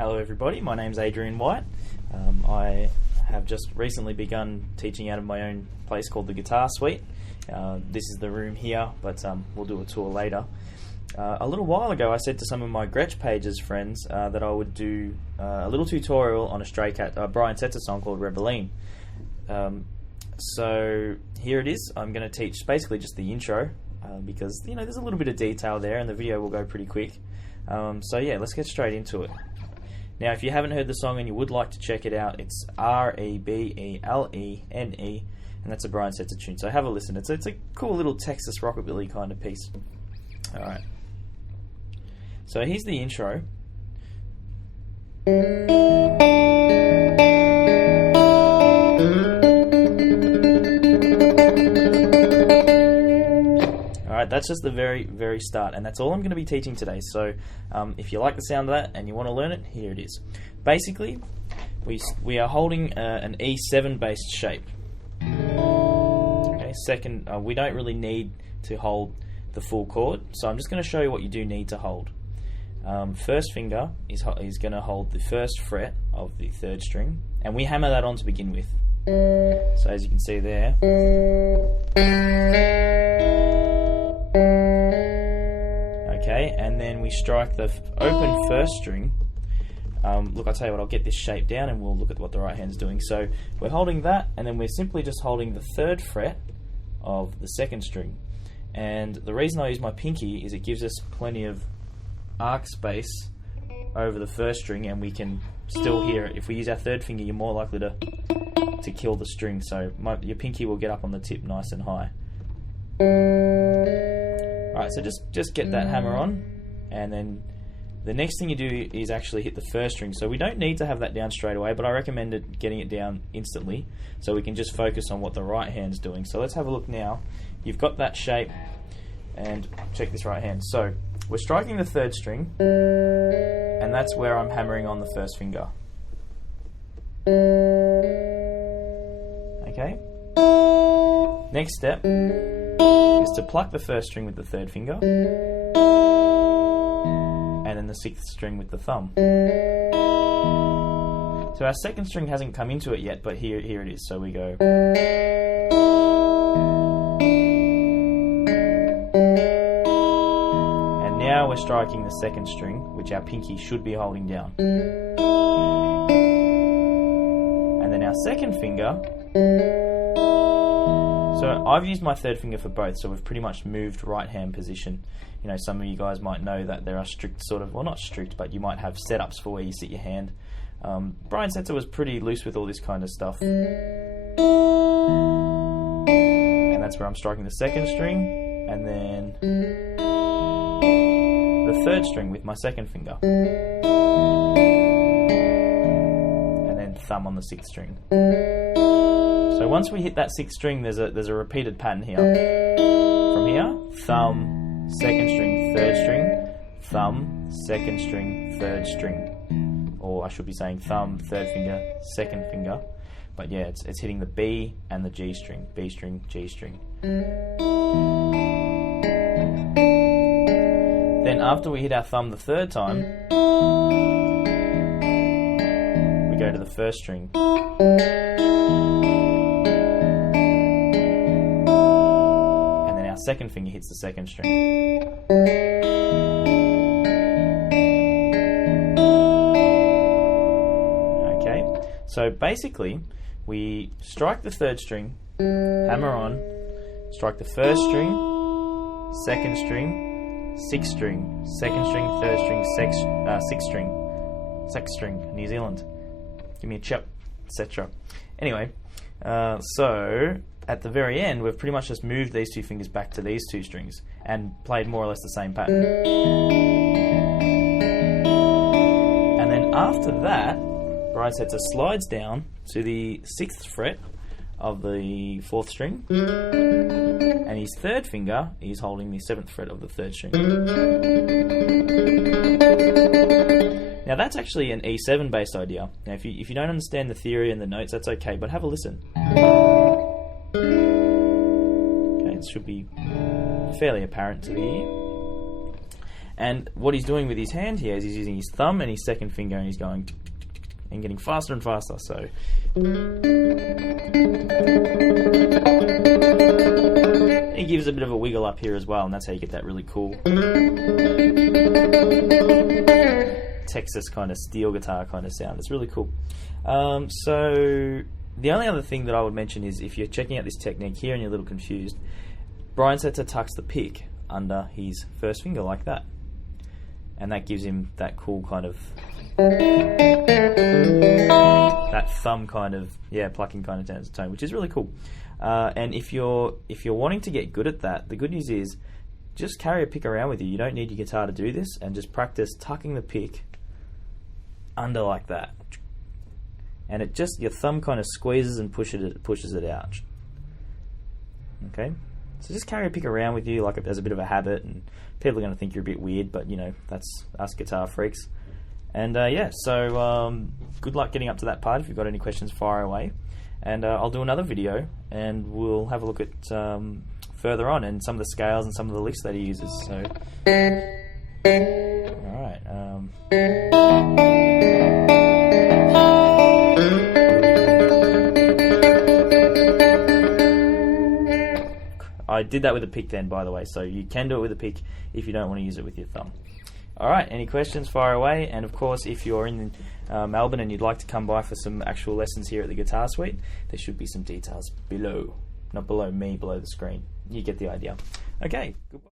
Hello everybody, my name's Adrian Whyte. I have just recently begun teaching out of my own place called the Guitar Suite. This is the room here, but we'll do a tour later. A little while ago I said to some of my Gretsch Pages friends that I would do a little tutorial on a Stray Cat, Brian Setzer song called Rebelene. So here it is. I'm going to teach basically just the intro because there's a little bit of detail there and the video will go pretty quick. So yeah, let's get straight into it. Now, if you haven't heard the song and you would like to check it out, it's Rebelene, and that's a Brian Setzer tune. So have a listen. It's a cool little Texas rockabilly kind of piece. All right. So here's the intro. Alright, that's just the very start, and that's all I'm going to be teaching today. So if you like the sound of that and you want to learn it, here it is. Basically, we are holding an E7 based shape. Okay, second, we don't really need to hold the full chord, so I'm just going to show you what you do need to hold. First finger is going to hold the first fret of the third string, and we hammer that on to begin with. So as you can see there. Okay, and then we strike the open first string. Look, I'll tell you what, I'll get this shape down and we'll look at what the right hand's doing. So we're holding that, and then we're simply just holding the third fret of the second string. And the reason I use my pinky is it gives us plenty of arc space over the first string, and we can still hear it. If we use our third finger, you're more likely to kill the string, so your pinky will get up on the tip nice and high. Alright, so just get that hammer on, and then the next thing you do is actually hit the first string. So we don't need to have that down straight away, but I recommend getting it down instantly so we can just focus on what the right hand's doing. So let's have a look now. You've got that shape, and check this right hand. So we're striking the third string, and that's where I'm hammering on the first finger. Okay? Next step is to pluck the first string with the third finger, and then the sixth string with the thumb. So our second string hasn't come into it yet, but here it is. So we go. And now we're striking the second string, which our pinky should be holding down. And then our second finger. So I've used my third finger for both, so we've pretty much moved right hand position. Some of you guys might know that there are strict well, not strict, but you might have setups for where you sit your hand. Brian Setzer was pretty loose with all this kind of stuff. And that's where I'm striking the second string, and then the third string with my second finger. And then thumb on the sixth string. So once we hit that sixth string, there's a repeated pattern here. From here, thumb, second string, third string, thumb, second string, third string. Or I should be saying thumb, third finger, second finger. But yeah, it's hitting the B and the G string. B string, G string. Then after we hit our thumb the third time, we go to the first string. Second finger hits the second string. Okay, so basically we strike the third string, hammer on, strike the first string, second string, sixth string, second string, third string, sixth string, New Zealand. Give me a chip, etc. Anyway, so at the very end, we've pretty much just moved these two fingers back to these two strings and played more or less the same pattern. And then after that, Brian Setzer slides down to the sixth fret of the fourth string, and his third finger is holding the seventh fret of the third string. Now that's actually an E7 based idea. Now if you don't understand the theory and the notes, that's okay, but have a listen. Okay, it should be fairly apparent to the ear. And what he's doing with his hand here is he's using his thumb and his second finger, and he's going tick, tick, tick, tick, and getting faster and faster. So he gives a bit of a wiggle up here as well, and that's how you get that really cool Texas kind of steel guitar kind of sound. It's really cool. So the only other thing that I would mention is, if you're checking out this technique here and you're a little confused, Brian Setzer tucks the pick under his first finger like that, and that gives him that cool kind of, that thumb kind of, plucking kind of tone, which is really cool. And if you're wanting to get good at that, the good news is just carry a pick around with you. You don't need your guitar to do this, and just practice tucking the pick under like that, and it just, your thumb kind of squeezes and pushes it out. Okay, so just carry a pick around with you as a bit of a habit, and people are going to think you're a bit weird, but you know, that's us guitar freaks. And so good luck getting up to that part. If you've got any questions, fire away, and I'll do another video and we'll have a look at further on, and some of the scales and some of the licks that he uses. So alright, I did that with a pick then, by the way, so you can do it with a pick if you don't want to use it with your thumb. Alright, any questions, fire away. And of course, if you're in Melbourne and you'd like to come by for some actual lessons here at the Guitar Suite, there should be some details below. Not below me, below the screen. You get the idea. Okay, goodbye.